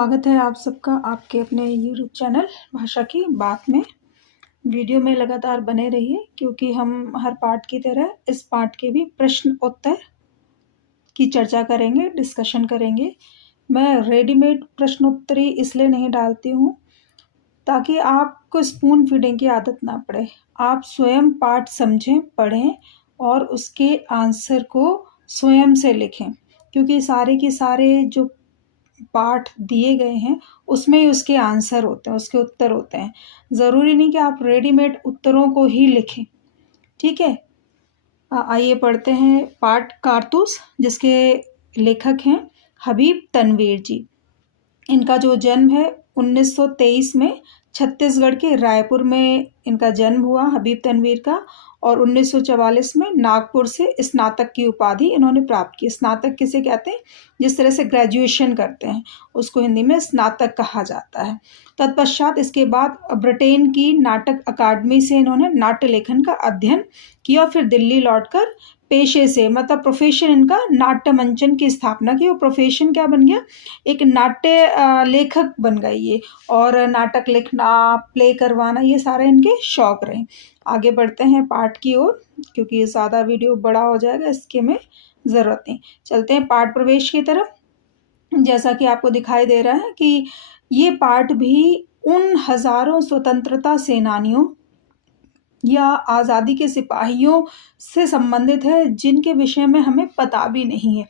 स्वागत है आप सबका आपके अपने यूट्यूब चैनल भाषा की बात में। वीडियो में लगातार बने रहिए क्योंकि हम हर पार्ट की तरह इस पार्ट के भी प्रश्न उत्तर की चर्चा करेंगे, डिस्कशन करेंगे। मैं रेडीमेड प्रश्नोत्तरी इसलिए नहीं डालती हूँ ताकि आपको स्पून फीडिंग की आदत ना पड़े। आप स्वयं पाठ समझें, पढ़ें और उसके आंसर को स्वयं से लिखें, क्योंकि सारे के सारे जो पाठ दिए गए हैं उसमें ही उसके आंसर होते हैं, उसके उत्तर होते हैं। ज़रूरी नहीं कि आप रेडीमेड उत्तरों को ही लिखें, ठीक है। आइए पढ़ते हैं पाठ कारतूस, जिसके लेखक हैं हबीब तनवीर जी। इनका जो जन्म है 1923 में छत्तीसगढ़ के रायपुर में इनका जन्म हुआ हबीब तनवीर का, और 1944 में नागपुर से स्नातक की उपाधि इन्होंने प्राप्त की। स्नातक किसे कहते हैं? जिस तरह से ग्रेजुएशन करते हैं उसको हिंदी में स्नातक कहा जाता है। तत्पश्चात इसके बाद ब्रिटेन की नाटक अकादमी से इन्होंने नाट्य लेखन का अध्ययन किया, फिर दिल्ली लौटकर पेशे से मतलब प्रोफेशन इनका नाट्य मंचन की स्थापना की। और प्रोफेशन क्या बन गया? एक नाट्य लेखक बन गए ये, और नाटक लिखना, प्ले करवाना, ये सारे इनके शौक रहे। आगे बढ़ते हैं पाठ की ओर, क्योंकि ज़्यादा वीडियो बड़ा हो जाएगा, इसके में ज़रूरत नहीं। चलते हैं पाठ प्रवेश की तरफ। जैसा कि आपको दिखाई दे रहा है कि ये पाठ भी उन हज़ारों स्वतंत्रता सेनानियों या आज़ादी के सिपाहियों से संबंधित है जिनके विषय में हमें पता भी नहीं है।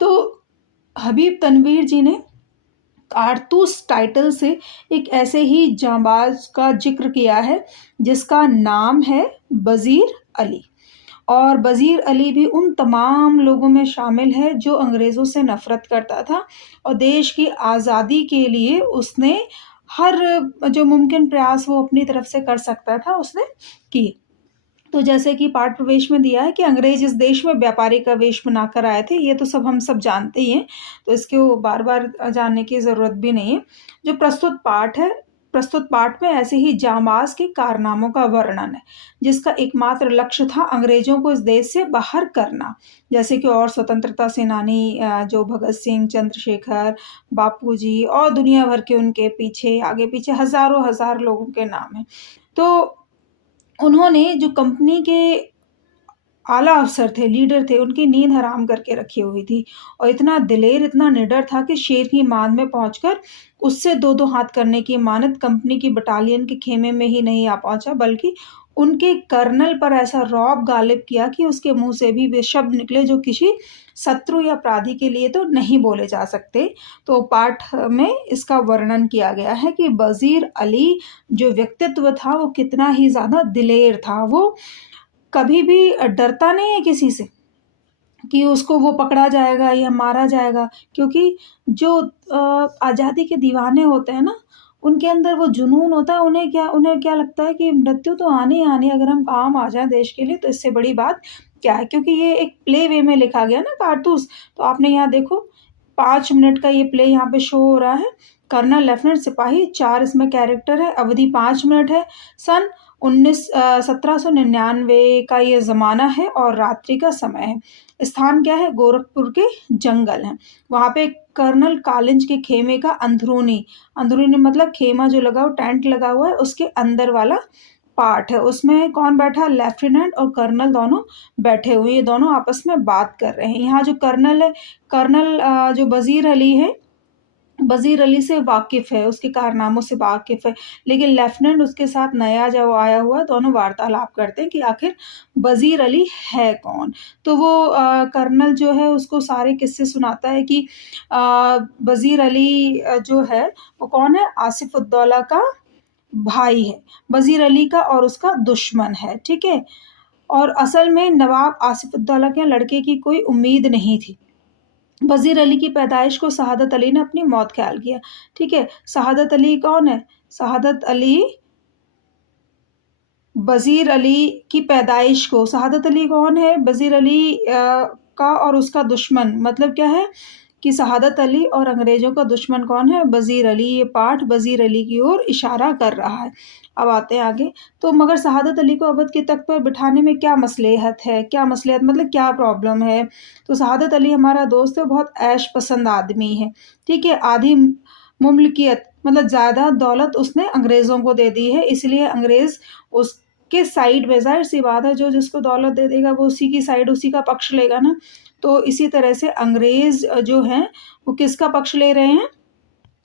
तो हबीब तनवीर जी ने कारतूस टाइटल से एक ऐसे ही जांबाज का जिक्र किया है जिसका नाम है वज़ीर अली। और वज़ीर अली भी उन तमाम लोगों में शामिल है जो अंग्रेज़ों से नफ़रत करता था, और देश की आज़ादी के लिए उसने हर जो मुमकिन प्रयास वो अपनी तरफ से कर सकता था उसने किए। तो जैसे कि पाठ प्रवेश में दिया है कि अंग्रेज इस देश में व्यापारी का वेश बनाकर आए थे, ये तो हम सब जानते ही हैं, तो इसको बार-बार जानने की ज़रूरत भी नहीं है। जो प्रस्तुत पाठ है, प्रस्तुत पाठ में ऐसे ही जांबाज के कारनामों का वर्णन है, जिसका एकमात्र लक्ष्य था अंग्रेजों को इस देश से बाहर करना। जैसे कि और स्वतंत्रता सेनानी जो भगत सिंह, चंद्रशेखर, बापूजी और दुनिया भर के उनके पीछे, आगे-पीछे हज़ारों हज़ार लोगों के नाम हैं। तो उन्होंने जो कंपनी के आला अफ़सर थे, लीडर थे, उनकी नींद हराम करके रखी हुई थी, और इतना दिलेर, इतना निडर था कि शेर की माँद में पहुँचकर उससे दो-दो हाथ करने की मानद कंपनी की बटालियन के ख़ेमे में ही नहीं आ पहुँचा, बल्कि उनके कर्नल पर ऐसा रौब गालिब किया कि उसके मुँह से भी वे शब्द निकले जो किसी शत्रु या अपराधी के लिए तो नहीं बोले जा सकते। तो पाठ में इसका वर्णन किया गया है कि वज़ीर अली जो व्यक्तित्व था वो कितना ही ज़्यादा दिलेर था। वो कभी भी डरता नहीं है किसी से कि उसको वो पकड़ा जाएगा या मारा जाएगा, क्योंकि जो आज़ादी के दीवाने होते हैं ना, उनके अंदर वो जुनून होता है। उन्हें क्या लगता है कि मृत्यु तो आनी ही आनी है, अगर हम काम आ जाएँ देश के लिए तो इससे बड़ी बात क्या है। क्योंकि ये एक प्ले वे में लिखा गया ना कारतूस, तो आपने यहाँ देखो 5 मिनट का ये प्ले यहाँ पे शो हो रहा है। कर्नल, लेफ्टिनेंट, सिपाही 4 इसमें कैरेक्टर है, अवधि 5 मिनट है। सन 1799 का ये ज़माना है और रात्रि का समय है। स्थान क्या है? गोरखपुर के जंगल हैं। वहाँ पे कर्नल कॉलिंज के ख़ेमे का अंदरूनी मतलब ख़ेमा जो लगा हो, टेंट लगा हुआ है, उसके अंदर वाला पार्ट है। उसमें कौन बैठा? लेफ्टिनेंट और कर्नल दोनों बैठे हुए, ये दोनों आपस में बात कर रहे हैं। यहाँ जो कर्नल है, जो वज़ीर अली है, वज़ीर अली से वाकिफ़ है, उसके कारनामों से वाकिफ़ है, लेकिन लेफ्टिनेंट उसके साथ नया जब आया हुआ, दोनों वार्तालाप करते हैं कि आखिर वज़ीर अली है कौन? तो वो कर्नल जो है उसको सारे किस्से सुनाता है कि वज़ीर अली जो है वो कौन है? आसिफ़ उद-दौला का भाई है, वज़ीर अली का और उसका दुश्मन है, ठीक है? और असल में नवाब आसिफ़ उद-दौला के लड़के की कोई उम्मीद नहीं थी। वज़ीर अली की पैदाइश को शहादत अली ने अपनी मौत ख़्याल किया, ठीक है? शहादत अली कौन है? शहादत अली वज़ीर अली की पैदाइश को, शहादत अली कौन है? वज़ीर अली का और उसका दुश्मन, मतलब क्या है? कि शहादत अली और अंग्रेज़ों का दुश्मन कौन है? वज़ीर अली। ये पाठ वज़ीर अली की ओर इशारा कर रहा है। अब आते हैं आगे। तो मगर शहादत अली को अवध के तख्त पर बिठाने में क्या मसलहत है? क्या मसलहत मतलब क्या प्रॉब्लम है? तो शहादत अली हमारा दोस्त है, बहुत ऐश पसंद आदमी है, ठीक है? आधी मुमलिकियत मतलब ज़्यादा दौलत उसने अंग्रेज़ों को दे दी है, इसलिए अंग्रेज़ उसके साइड में, ज़ाहिर-सी बात है, जो जिसको दौलत दे देगा वो उसी की साइड, उसी का पक्ष लेगा ना। तो इसी तरह से अंग्रेज़ जो हैं, वो किसका पक्ष ले रहे हैं?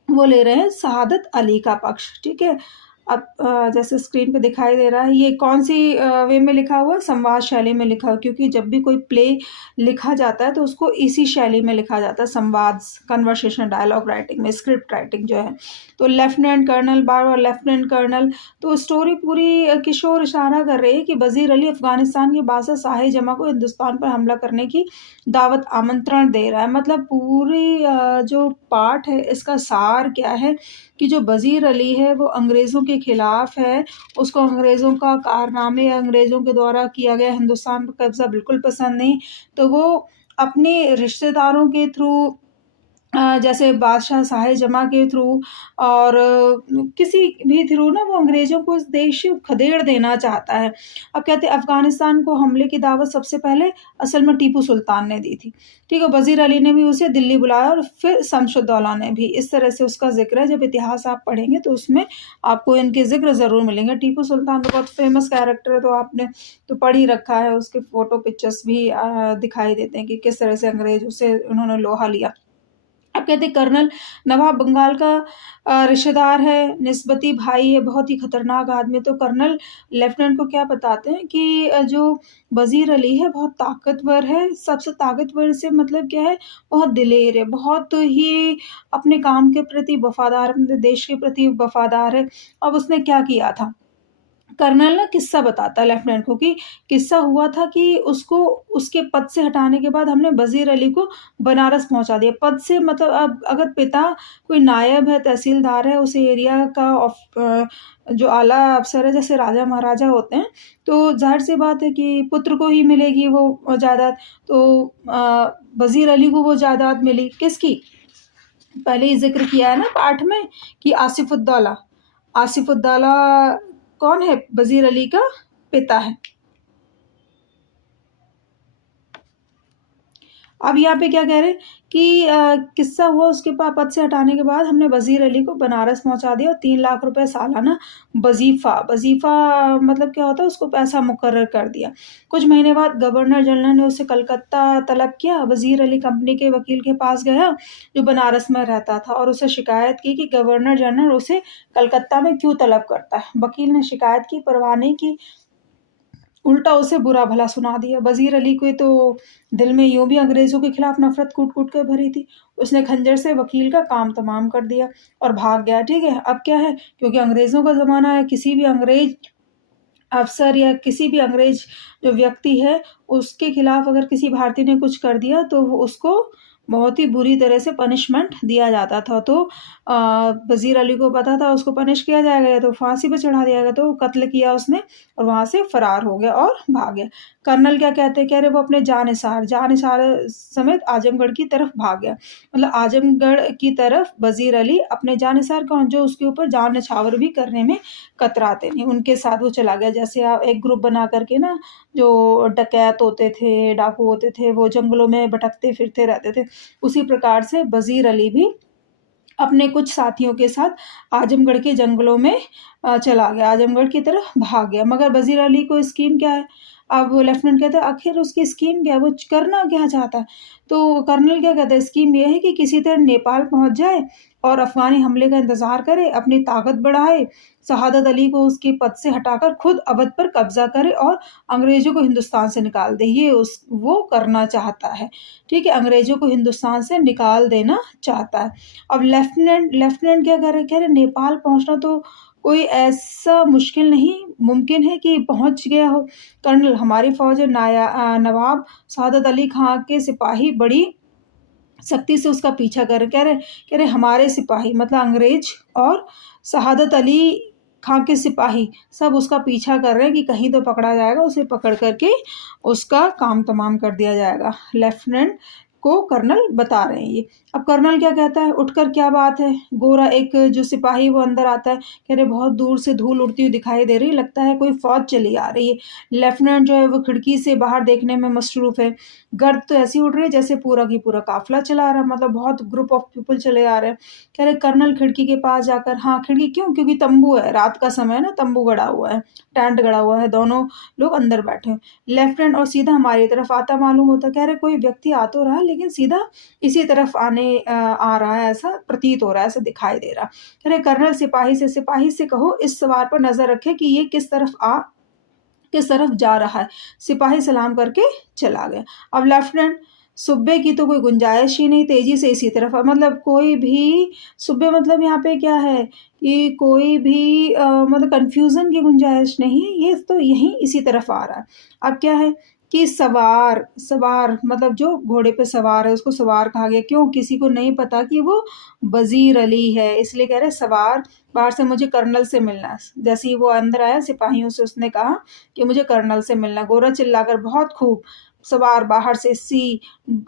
वो ले रहे हैं शहादत अली का पक्ष, ठीक है? अब जैसे स्क्रीन पे दिखाई दे रहा है, ये कौन-सी वे में लिखा हुआ है? संवाद शैली में लिखा हुआ है, क्योंकि जब भी कोई प्ले लिखा जाता है, तो उसको इसी शैली में लिखा जाता है, संवाद, कन्वर्सेशन, डायलॉग राइटिंग में, स्क्रिप्ट राइटिंग जो है। तो लेफ्टिनेंट कर्नल, बार-बार लेफ्टिनेंट कर्नल, तो स्टोरी पूरी किस ओर इशारा कर रही है कि वज़ीर अली अफ़गानिस्तान के बादशाह शाह-ए-जमा को हिंदुस्तान पर हमला करने की दावत आमंत्रण दे रहा है। मतलब पूरी जो पाठ है, इसका सार क्या है कि जो वज़ीर अली है वो अंग्रेज़ों के खिलाफ़ है, उसको अंग्रेज़ों का कारनामे, अंग्रेज़ों के द्वारा किया गया हिंदुस्तान पर कब्ज़ा बिल्कुल पसंद नहीं, तो वो अपने रिश्तेदारों के थ्रू जैसे बादशाह शाह-ए-जमा के थ्रू और किसी भी थ्रू ना वो अंग्रेज़ों को इस देश से खदेड़ देना चाहता है। अब कहते हैं अफ़गानिस्तान को हमले की दावत सबसे पहले असल में टीपू सुल्तान ने दी थी, ठीक है? वज़ीर अली ने भी उसे दिल्ली बुलाया और फिर शमशुद्दौला ने भी। इस तरह से उसका ज़िक्र है, जब इतिहास आप पढ़ेंगे तो उसमें आपको इनके ज़िक्र ज़रूर मिलेंगे। टीपू सुल्तान तो बहुत फ़ेमस कैरेक्टर है, तो आपने तो पढ़ ही रखा है, उसके फ़ोटो पिक्चर्स भी दिखाई देते हैं कि किस तरह से अंग्रेज़ों से उन्होंने लोहा लिया। अब कहते हैं कर्नल नवाब बंगाल का रिश्तेदार है, निस्बती भाई है, बहुत ही खतरनाक आदमी है। तो कर्नल लेफ्टिनेंट को क्या बताते हैं कि जो वज़ीर अली है बहुत ताकतवर है, सबसे ताकतवर से मतलब क्या है, बहुत दिलेर है, बहुत ही अपने काम के प्रति वफ़ादार, अपने देश के प्रति वफ़ादार है। अब उसने क्या किया था? कर्नल ना किस्सा बताता है लेफ्टिनेंट को कि किस्सा हुआ था कि उसको उसके पद से हटाने के बाद हमने वज़ीर अली को बनारस पहुँचा दिया। पद से मतलब अब अगर पिता कोई नायब है, तहसीलदार है, उस एरिया का जो आला अफ़सर है, जैसे राजा-महाराजा होते हैं, तो ज़ाहिर-सी बात है कि पुत्र को ही मिलेगी वो जायदाद। तो वज़ीर अली को वो जायदाद मिली, किसकी? पहले ही ज़िक्र किया है ना पाठ में कि आसिफ़ुद्दौला। आसिफ़ुद्दौला कौन है? वज़ीर अली का पिता है। अब यहाँ पे क्या कह रहे हैं कि किस्सा हुआ उसके पद से हटाने के बाद हमने वज़ीर अली को बनारस पहुँचा दिया और 3 लाख रुपए सालाना वज़ीफ़ा मतलब क्या होता है, उसको पैसा मुकर्रर कर दिया। कुछ महीने बाद गवर्नर जनरल ने उसे कलकत्ता तलब किया। वज़ीर अली कंपनी के वकील के पास गया, जो बनारस में रहता था, और उसे शिकायत की कि गवर्नर जनरल उसे कलकत्ता में क्यों तलब करता है। वकील ने शिकायत की, परवाह नहीं की, उल्टा उसे बुरा-भला सुना दिया। वज़ीर अली के तो दिल में यूँ भी अंग्रेज़ों के खिलाफ़ नफ़रत कूट-कूट कर भरी थी। उसने खंजर से वकील का काम तमाम कर दिया और भाग गया, ठीक है? अब क्या है, क्योंकि अंग्रेज़ों का ज़माना है, किसी भी अंग्रेज़ अफ़सर या किसी भी अंग्रेज़ जो व्यक्ति है, उसके खिलाफ़ अगर किसी भारतीय ने कुछ कर दिया, तो वो उसको बहुत ही बुरी तरह से पनिशमेंट दिया जाता था। तो वज़ीर अली को पता था उसको पनिश किया जाएगा या तो फांसी पे चढ़ा दिया जाएगा, तो कत्ल किया उसने और वहाँ से फ़रार हो गया और भाग गया। कर्नल क्या कहते हैं, कह रहे वो अपने जानिसार समेत आज़मगढ़ की तरफ भाग गया। मतलब आज़मगढ़ की तरफ वज़ीर अली अपने जानिसार कौन, जो उसके ऊपर जान न्यौछावर भी करने में कतराते नहीं, उनके साथ वो चला गया। जैसे आप एक ग्रुप बना कर के ना, जो डकैत होते थे, डाकू होते थे, वो जंगलों में भटकते फिरते रहते थे, उसी प्रकार से वज़ीर अली भी अपने कुछ साथियों के साथ आज़मगढ़ के जंगलों में चला गया, आज़मगढ़ की तरफ भाग गया। मगर वज़ीर अली को स्कीम क्या है? अब लेफ्टिनेंट कहता है आखिर उसकी स्कीम क्या है? वो करना क्या चाहता है? तो कर्नल क्या कहता है, स्कीम ये है कि किसी तरह नेपाल पहुँच जाए और अफ़गानी हमले का इंतज़ार करे, अपनी ताकत बढ़ाए, शहादत अली को उसके पद से हटाकर खुद अवध पर कब्ज़ा करे और अंग्रेज़ों को हिंदुस्तान से निकाल दे। ये वो करना चाहता है, ठीक है? अंग्रेज़ों को हिंदुस्तान से निकाल देना चाहता है। अब लेफ्टिनेंट क्या कह रहे हैं, कह रहे नेपाल पहुँचना तो कोई ऐसा मुश्किल नहीं, मुमकिन है कि पहुँच गया हो। कर्नल हमारी फ़ौज नवाब सादत अली खां के सिपाही बड़ी सख्ती से उसका पीछा कर रहे। कह रहे हमारे सिपाही मतलब अंग्रेज़ और शहादत अली खां के सिपाही सब उसका पीछा कर रहे हैं कि कहीं तो पकड़ा जाएगा, उसे पकड़ कर के उसका काम तमाम कर दिया जाएगा। लेफ्टिनेंट को कर्नल बता रहे हैं ये। अब कर्नल क्या कहता है, उठकर क्या बात है, गोरा एक जो सिपाही वो अंदर आता है, कह रहे बहुत दूर से धूल उड़ती हुई दिखाई दे रही, लगता है कोई फौज चली आ रही है। लेफ्टिनेंट जो है वो खिड़की से बाहर देखने में मसरूफ है। गर्द तो ऐसी उड़ रही है जैसे पूरा की पूरा काफिला चला आ रहा है, मतलब बहुत ग्रुप ऑफ पीपल चले आ रहे हैं। कह रहे कर्नल खिड़की के पास जाकर, हाँ खिड़की क्यों, क्योंकि तंबू है, रात का समय है ना, तंबू गड़ा हुआ है, टेंट गड़ा हुआ है, दोनों लोग अंदर बैठे हैं। लेफ्टिनेंट और सीधा हमारी तरफ आता मालूम होता। कह रहे कोई व्यक्ति आ तो रहा है लेकिन सीधा इसी तरफ आ रहा है, ऐसा प्रतीत हो रहा है, ऐसा दिखाई दे रहा। कह रहे कर्नल सिपाही से कहो इस सवार पर नजर रखे कि ये किस तरफ जा रहा है। सिपाही सलाम करके चला गया। अब लेफ्टिनेंट, सुब्बे की तो कोई गुंजाइश ही नहीं, तेजी से इसी तरफ, मतलब कोई भी सुब्बे, मतलब यहाँ पे क्या है कि कोई भी मतलब कंफ्यूजन की गुंजाइश नहीं है, ये तो यहीं इसी तरफ आ रहा है। अब क्या है कि सवार मतलब जो घोड़े पे सवार है उसको सवार कहा गया, क्यों, किसी को नहीं पता कि वो वजीर अली है, इसलिए कह रहे सवार, बाहर से मुझे कर्नल से मिलना है। जैसे ही वो अंदर आया सिपाहियों से उसने कहा कि मुझे कर्नल से मिलना। गोरा चिल्लाकर, बहुत खूब। सवार बाहर से,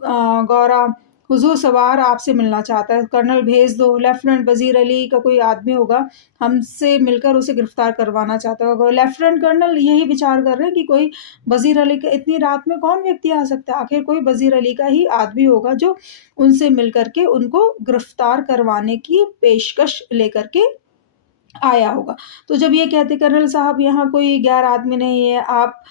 गौरा, हुजूर सवार आपसे मिलना चाहता है, कर्नल भेज दो। लेफ्टिनेंट, वजीर अली का कोई आदमी होगा, हमसे मिलकर उसे गिरफ्तार करवाना चाहता होगा। लेफ्टिनेंट कर्नल यही विचार कर रहे हैं कि कोई वजीर अली का, इतनी रात में कौन व्यक्ति आ सकता है, आखिर कोई वजीर अली का ही आदमी होगा जो उनसे मिल करके उनको गिरफ्तार करवाने की पेशकश लेकर के आया होगा। तो जब ये कहते कर्नल साहब यहाँ कोई गैर आदमी नहीं है, आप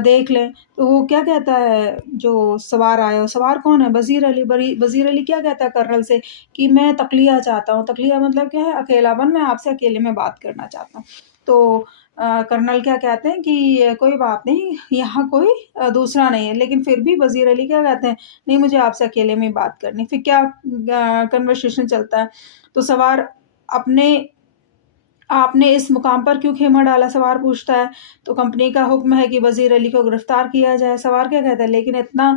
देख लें, तो वो क्या कहता है जो सवार आया हो, सवार कौन है, वजीर अली। वजीर अली क्या कहता है कर्नल से कि मैं तकलिया चाहता हूँ। तकलिया मतलब क्या है, अकेलापन, मैं आपसे अकेले में बात करना चाहता हूँ। तो कर्नल क्या कहते हैं कि कोई बात नहीं, यहाँ कोई दूसरा नहीं है, लेकिन फिर भी वजीर अली क्या कहते हैं, नहीं मुझे आपसे अकेले में बात करनी। फिर क्या कन्वर्सेशन चलता है, तो सवार, आपने इस मुकाम पर क्यों खेमा डाला, सवार पूछता है। तो कंपनी का हुक्म है कि वजीर अली को गिरफ्तार किया जाए। सवार क्या कहता है, लेकिन इतना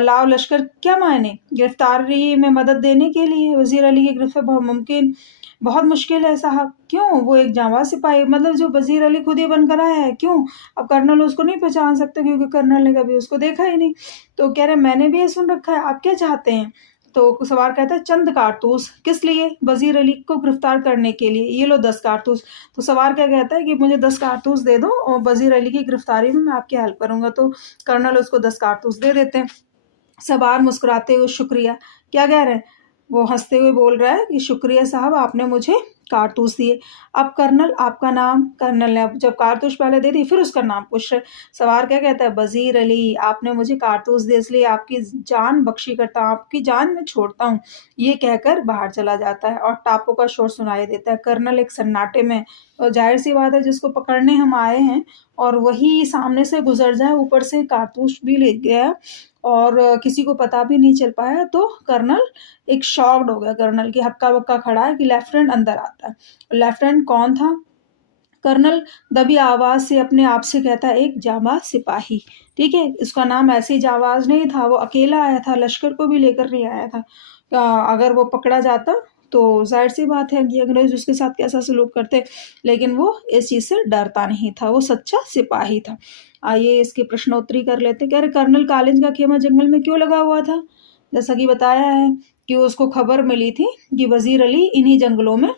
लाव लश्कर क्या मायने, गिरफ्तारी में मदद देने के लिए, वजीर अली की गिरफ्तार बहुत मुश्किल है साहब। क्यों, वो एक जांबाज सिपाही, मतलब जो वजीर अली खुद ही बनकर आया है, क्यों, अब कर्नल उसको नहीं पहचान सकते क्योंकि कर्नल ने कभी उसको देखा ही नहीं। तो कह रहे मैंने भी ये सुन रखा है, आप क्या चाहते हैं। तो सवार कहता है चंद कारतूस, किस लिए, वजीर अली को गिरफ्तार करने के लिए, ये लो 10 कारतूस। तो सवार क्या कहता है कि मुझे 10 कारतूस दे दो और वजीर अली की गिरफ्तारी में मैं आपकी हेल्प करूंगा। तो कर्नल उसको 10 कारतूस दे देते हैं। सवार मुस्कुराते हुए शुक्रिया, क्या कह रहे हैं, वो हंसते हुए बोल रहा है कि शुक्रिया साहब, आपने मुझे कारतूस दिए। अब कर्नल, आपका नाम, कर्नल ने अब जब कारतूस पहले दे दी फिर उसका नाम पूछ रहे। सवार क्या कहता है, वजीर अली, आपने मुझे कारतूस दिए इसलिए आपकी जान बख्शी करता हूँ, आपकी जान मैं छोड़ता हूँ। ये कहकर बाहर चला जाता है और टापों का शोर सुनाई देता है। कर्नल एक सन्नाटे में, और जाहिर सी बात है जिसको पकड़ने हम आए हैं और वही सामने से गुजर जाए, ऊपर से कारतूस भी ले गया और किसी को पता भी नहीं चल पाया, तो कर्नल एक शॉक्ड हो गया। कर्नल की हक्का बक्का खड़ा है कि लेफ्टिनेंट अंदर आता है। लेफ्टिनेंट कौन था, कर्नल दबी आवाज से अपने आप से कहता है, एक जांबाज सिपाही। ठीक है, इसका नाम ऐसे ही जांबाज नहीं था, वो अकेला आया था, लश्कर को भी लेकर नहीं आया था। अगर वो पकड़ा जाता तो जाहिर सी बात है कि अंग्रेज उसके साथ कैसा सलूक करते, लेकिन वो इस चीज से डरता नहीं था, वो सच्चा सिपाही था। आइए इसकी प्रश्नोत्तरी कर लेते हैं। कह रहे कर्नल कॉलेज का खेमा जंगल में क्यों लगा हुआ था। जैसा कि बताया है कि उसको खबर मिली थी कि वजीर अली इन्हीं जंगलों में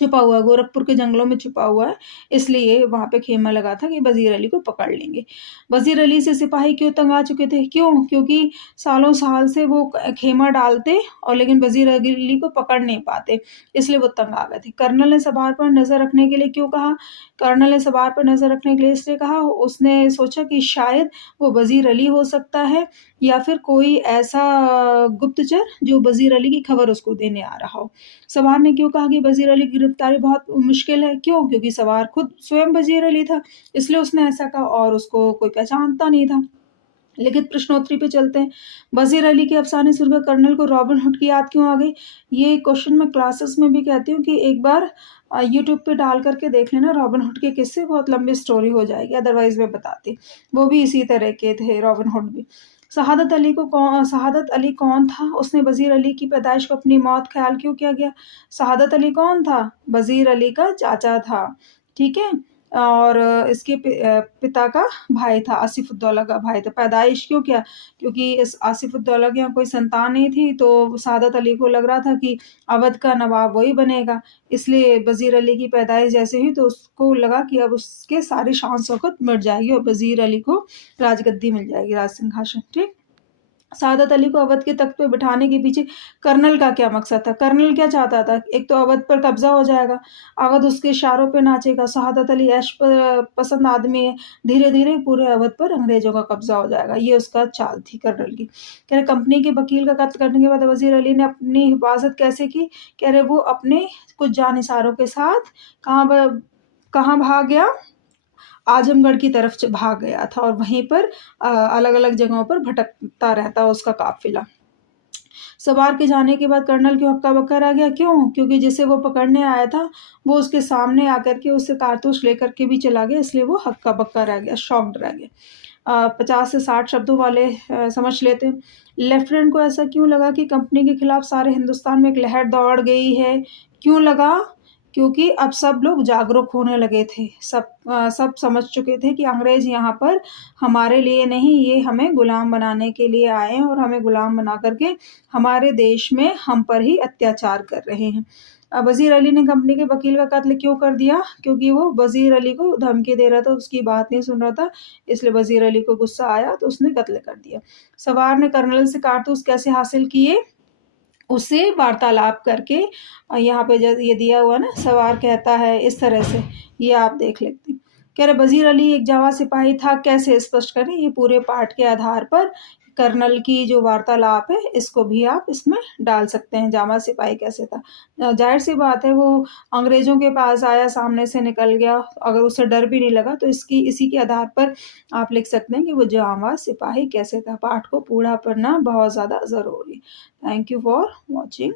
छुपा हुआ है, गोरखपुर के जंगलों में छुपा हुआ है, इसलिए वहां पे खेमा लगा था कि वजीर अली को पकड़ लेंगे। वजीर अली से सिपाही क्यों तंग आ चुके थे, क्यों, क्योंकि सालों साल से वो खेमा डालते और लेकिन वजीर अली को पकड़ नहीं पाते, इसलिए वो तंग आ गए थे। कर्नल ने सवार पर नजर रखने के लिए क्यों कहा, कर्नल ने सवार पर नजर रखने के लिए इसलिए कहा, उसने सोचा कि शायद वो वजीर अली हो सकता है या फिर कोई ऐसा गुप्तचर जो वजीर अली की खबर उसको देने आ रहा हो। सवार ने क्यों कहा कि वजीर अली की गिरफ्तारी बहुत मुश्किल है, क्यों, क्योंकि सवार खुद स्वयं वजीर अली था, इसलिए उसने ऐसा कहा और उसको कोई पहचानता नहीं था। लिखित प्रश्नोत्तरी पे चलते हैं। वजीर अली के अफसाने सुनकर कर्नल को रॉबिन हुड की याद क्यों आ गई। ये क्वेश्चन मैं क्लासेस में भी कहती हूँ कि एक बार यूट्यूब पे डाल करके देख लेना रॉबिन हुड के किस्से, बहुत लंबी स्टोरी हो जाएगी, अदरवाइज मैं बताती। वो भी इसी तरह के थे, रॉबिन हुड भी। शहादत अली कौन था, उसने वजीर अली की पैदाइश को अपनी मौत ख्याल क्यों किया गया। शहादत अली कौन था, वजीर अली का चाचा था। ठीक है, और इसके पिता का भाई था, आसिफउद्दौला का भाई था। पैदाइश क्यों किया? क्योंकि इस आसिफउद्दौला के यहाँ कोई संतान नहीं थी, तो सादत अली को लग रहा था कि अवध का नवाब वही बनेगा, इसलिए वज़ीर अली की पैदाइश जैसे हुई तो उसको लगा कि अब उसके सारी शान शौकत मिट जाएगी और वज़ीर अली को राजगद्दी मिल जाएगी, राज सिंहासन। ठीक। सादत अली को अवध के तख्त पे बिठाने के पीछे कर्नल का क्या मकसद था? कर्नल क्या चाहता था? एक तो अवध पर कब्जा हो जाएगा, अवध उसके इशारों पे नाचेगा। सादत अली ऐश पसंद आदमी है, धीरे धीरे पूरे अवध पर अंग्रेजों का कब्जा हो जाएगा। ये उसका चाल थी कर्नल की। कह रहे कंपनी के वकील का कत्ल करने के बाद वजीर अली ने अपनी हिफाजत कैसे की? कह रहे वो अपने कुछ जानिसारों के साथ कहाँ भाग गया? आजमगढ़ की तरफ भाग गया था और वहीं पर अलग अलग जगहों पर भटकता रहता उसका काफिला। सवार के जाने के बाद कर्नल क्यों हक्का बक्का रह गया? क्यों? क्योंकि जिसे वो पकड़ने आया था वो उसके सामने आकर के उससे कारतूस लेकर के भी चला गया, इसलिए वो हक्का बक्का रह गया, शॉक्ड रह गया। 50 से 60 शब्दों वाले समझ लेते हैं। लेफ्टिनेंट को ऐसा क्यों लगा कि कंपनी के खिलाफ सारे हिंदुस्तान में एक लहर दौड़ गई है? क्यों लगा? क्योंकि अब सब लोग जागरूक होने लगे थे, सब समझ चुके थे कि अंग्रेज यहाँ पर हमारे लिए नहीं, ये हमें गुलाम बनाने के लिए आए हैं और हमें गुलाम बना करके हमारे देश में हम पर ही अत्याचार कर रहे हैं। वजीर अली ने कंपनी के वकील का कत्ल क्यों कर दिया? क्योंकि वो वजीर अली को धमकी दे रहा था, उसकी बात नहीं सुन रहा था, इसलिए वजीर अली को गुस्सा आया तो उसने कत्ल कर दिया। सवार ने कर्नल से कारतूस कैसे हासिल किए? उससे वार्तालाप करके। यहाँ पे ये दिया हुआ ना, सवार कहता है इस तरह से, ये आप देख लेते हैं। कह रहे वजीर अली एक जावा सिपाही था, कैसे स्पष्ट करें? ये पूरे पाठ के आधार पर कर्नल की जो वार्तालाप है इसको भी आप इसमें डाल सकते हैं, जावा सिपाही कैसे था। जाहिर सी बात है वो अंग्रेजों के पास आया, सामने से निकल गया, अगर उसे डर भी नहीं लगा तो इसी के आधार पर आप लिख सकते हैं कि वो जावा सिपाही कैसे था। पाठ को पूरा पढ़ना बहुत ज़्यादा ज़रूरी। Thank you for watching.